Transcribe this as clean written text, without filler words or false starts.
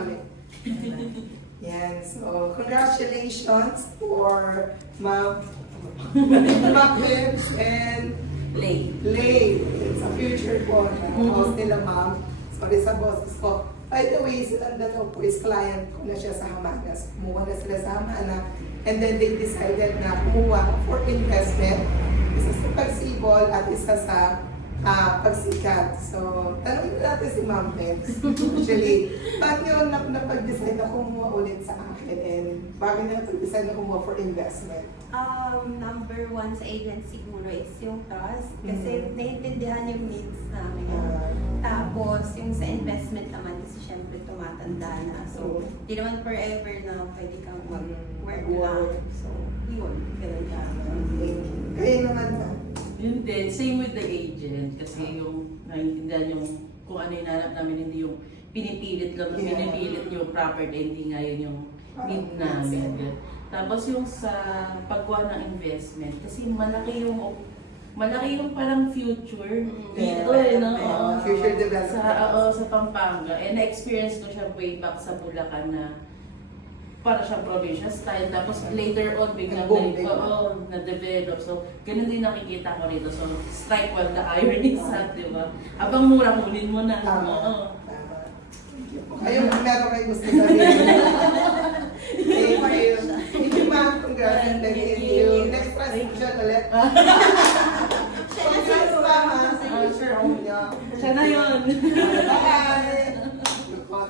kami. Yan, so congratulations for Ma'am Max and Lay. It's a future po na house nila ma'am. Sorry sa bosses ko. By the way, silang dalawa po is client ko na siya sa Hamanas. Kumuha na sila sa Hamana. And then they decided na kumuha for investment. Isa sa pagsibol at isa sa pagsikat. So, tanongin natin si Ma'am Bex. Actually, bakit yun napag-decide na kumuha ulit sa akin? And bakit na napag-decide na kumuha for investment? Number one sa agency siguro is yung trust. Kasi naiintindihan yung needs namin. Tapos, yung sa investment naman is syempre tumatanda na. So, di naman forever na pwede kang mag-work lang. So, yun. Ganun na. Kaya naman ba? Yun din, same with the agent. Kasi yung naiintindihan yung kung ano yung hanap namin, hindi yung pinipilit lang, pinipilit yung property, hindi nga yun yung need namin. Tapos yung sa pagkuha ng investment, kasi malaki yung parang future dito no? Future development. Sa Pampanga. And na-experience ko siya way back sa Bulacan na para siya provincial style. Tapos later on, biglang na-develop. So, ganun din nakikita ko rito. So, strike while the iron is hot, di ba? Habang mura, kunin mo na. Ayun, meron kayo gusto sabihin. Thank you. Thank you, ma'am. Congrats. Thank you. Next question ulit. Congrats, ma'am. Siya na yun. Bye!